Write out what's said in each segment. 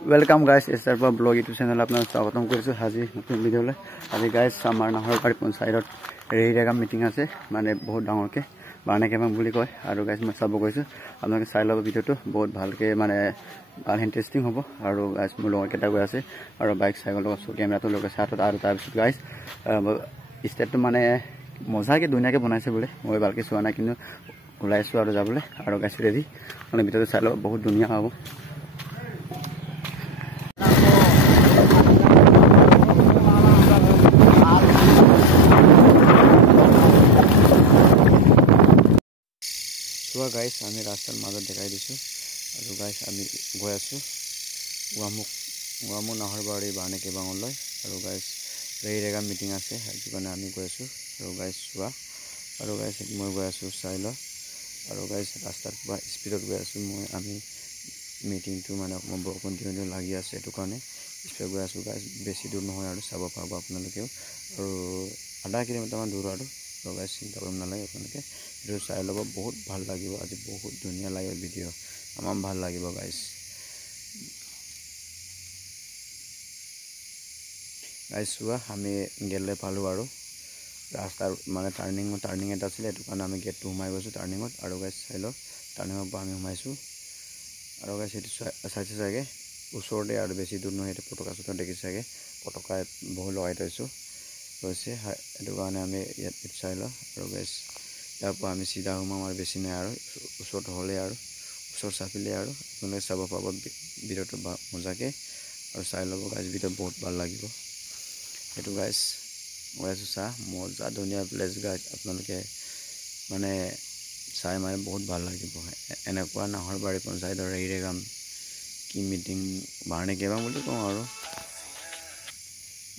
Welcome guys star blog YouTube channel अपना स्वागतम करिसु हाजी नतुन भिडिओले আজি गाइस आमार नाहरबारी पंचायत रेहिरेगाम मीटिंग आछे माने बहुत डांगरके बानेकेबाम बुली कय आरो गाइस मैं सब कइसु आपनाके चाइ लब भिडिओটো बहुत भालके माने ভাল इंटरेस्टिंग हबो आरो गाइस मोर लगत केटा गय आछे आरो बाइक साइकेल लगत कैमराটো लगे साथत आरो तार पिছত गाइस स्टेटটো माने मजाके दुनियाके बनाइছে बोले মই ভালকে চোৱা নাই কিন্তু ওলাইছো আৰু যাবলে आरो गाइस रेडी माने भिडिओটো চাই लब बहुत दुनिया हबो So guys, আমি রাস্তার মাঝে দেখাই দিছো আৰু গাইস আমি গৈ আছো ওয়ামু নাহৰবাৰী বানেকে বাঙলৈ আৰু গাইস ৰেহিৰেগাম মিটিং আছে সেইটো কাৰণে আমি গৈ আছো আৰু গাইস চোৱা আৰু গাইস মই গৈ আছো চাইল আৰু গাইস ৰাস্তাৰ পৰা স্পিডত গৈ আছো মই আমি মিটিংটো মানে অকমান বৰকন দিও লাগি আছে সেইটো কাৰণে স্পিড গৈ আছো গাইস বেছি দূৰ নহয় আৰু চাব পাব আপোনালোকেও আৰু আধা কিলোমিটাৰ মান দূৰ আৰু तो गाइस चिंता करम नालागे आपनके भिडिओ चाइ लब बहुत ভাল লাগিব আজি বহুত ধুনিয়া লাগে ভিডিও আমাম ভাল লাগিব गाइस गाइस हुआ আমি গেলে পালো আৰু ৰাস্তাৰ মানে টাৰ্নিং এটা আছিল এটো কাৰণে আমি গেটটো হুমাই গৈছো টাৰ্নিংত আৰু गाइस চাইলো টাৰ্নিংৰ পৰা আমি হুমাইছো আৰু गाइस এটো চাইছে চাগে ওচৰতে আৰু বেছি দূৰ নহয় এটো পটকা সুতা দেখিছে চাগে পটকা বহু লগাই থৈছো वैसे एटो गाने आमे यात चाइलो आरो गाइस यार पर आमे सीधा हुमाम आरो बेसी नै आरो उसर हले आरो उसर सापिले आरो आपने सब पाब भिडिओটো मजाके आरो चाइ लब गाइस भिडिओ बहुत ভাল লাগিব एटो गाइस ओयासु सा मजा दुनिया प्लेस गाइस आपनलके माने चाइ माने बहुत ভাল লাগিব এনেকুৱা নাহৰবাৰী পঞ্চায়তৰ ৰেহিৰেগাম কি মিটিং বানেকেবাম বুলি কওঁ আৰু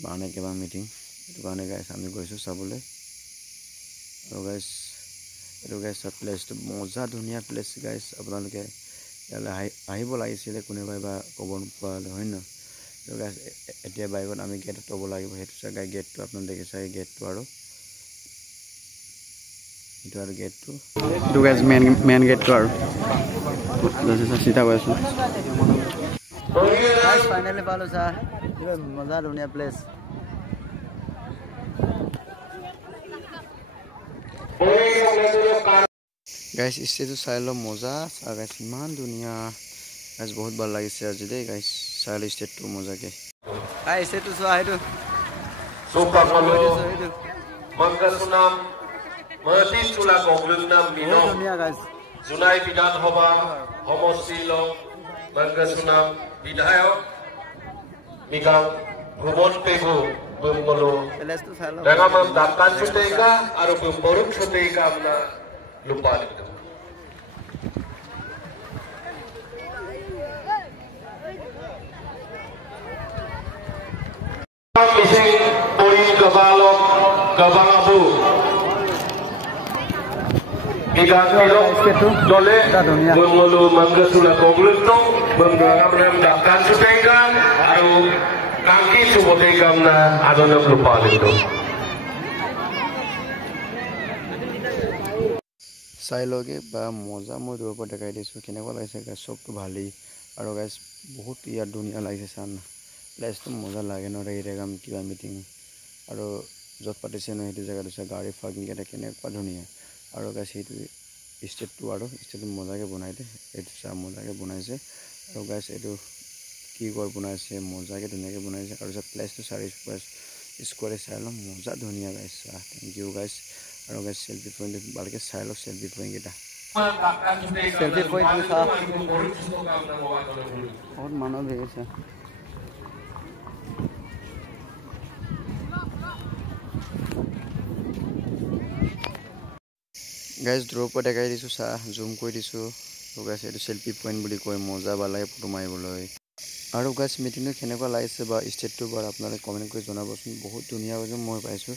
বানেকেবাম মিটিং तो गाने गाइस आमी गइसु सबले और गाइस सब प्लेस तो मजा दुनिया प्लेस गाइस आपनालके याले आहिबो लागिसिले कोने बायबा कबन पाले হয় न तो गाइस एटिया बाइकत आमी गेट तब লাগিব हेतु सगाय गेट तो आपन देखिसा गेट तो आरो इतो आरो गेट तो गाइस मेन गेट तो आरो जैसे सीधा गइसु गाइस फाइनली पालो सा इरो मजा दुनिया प्लेस गाइस इससे तो साइलो मजा गाइस मान दुनिया गाइस बहुत ভাল লাগিছে আজি দে गाइस साइलो स्टेट तो मजा के गाइस से तो सो आइदो सोपा कलो मंगसुनाम महति चुला गगलुनाम बिनो दुनिया गाइस जुनाई विधानसभा समष्टिल मंगसुनाम विधायक मिगां भुवन पेगु बुमबलो रंगामम दाकान सुतेगा आरो बुमबरुक सुतेगा हमना lupa itu. Bising poli kebalok kebangabu. Kita kilo dole mengulu manggasula gogluto menggamram dakan sutega aru kaki subotegamna adona lupa itu. চাই লগে বা মজা মই দূৰৰ পৰা দেখাই দিছো কেনেকুৱা লাগিছে গাইস সবটো ভালেই আৰু গাইস বহুত ইয়াৰ দুনিয়া লাগিছে চান প্লেসটো মজা লাগে ন ৰেহিৰেগাম কিবা মিটিং আৰু যত পাতিছে ন হেতু জায়গা দিছে গাড়ী পাৰ্কিং এটা কেনেকুৱা ধুনিয়া আৰু গাইস হেতু স্টেটটো আৰু স্টেটটো মজাকে বনাইতে এটো চা মজাকে বনাইছে আৰু গাইস এটো কি কৰ বনাইছে মজাকে ধুনিয়াকে বনাইছে আৰু সব প্লেসটো চাৰি স্কোয়ারে চাইলম মজা ধুনিয়া গাইস থ্যাংক ইউ গাইস और गाइस सेल्फी पॉइंट बालके साइलो सेल्फी पॉइंट गेटा सेल्फी पॉइंट था और मानो भेसे गाइस ड्रॉप देखाइ दिसु सा जूम কৰি দিছো তো गाइस এটো সেলফি পয়েন্ট বুলি কয় মজা বালাই ফটো মাৰিবলৈ আৰু गाइस মিটিংটো কেনেকুৱা লাগিছে বা স্টেটটো বৰ আপোনালোকে কমেন্ট কৰি জনাবচোন বহুত ধুনিয়া হৈছে মই পাইছো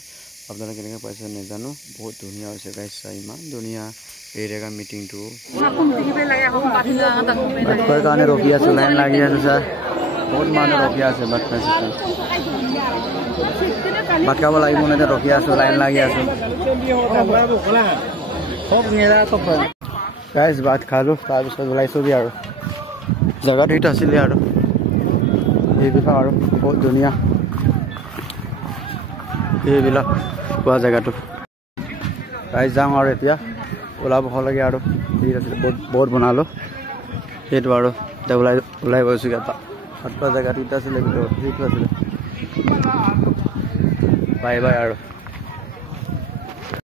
আপনাৰা কেনেকৈ পাইছে নেজানো বহুত ধুনিয়া হৈছে গাইস ইমান ধুনিয়া ৰেহিৰেগাম মিটিং তো বাটৰ কাৰণে ৰখি আছে লাইন লাগি আছে স্যাৰ বহুত মানুহ ৰখি আছে বাট পাইছে বাট খাব লাগিব নে ৰখি আছে লাইন লাগি আছে गाइस बात खालो तार पिছত ওলাইছো বি আৰু জায়গাটো এটা আছিল আৰু এইবিলাক আৰু বহুত ধুনীয়া এইবিলাক পোৱা জেগাটো তাই যাওঁ আৰু এতিয়া ওলাব লাগে আৰু ভিৰ আছিলে বহুত বনালোঁ সেইটো আৰু এতিয়া ওলাই গৈছোঁ এটা ভাত খোৱা জেগাটো এতিয়া আছিলে ভিতৰত সেইটো আছিলে বাই বাই আৰু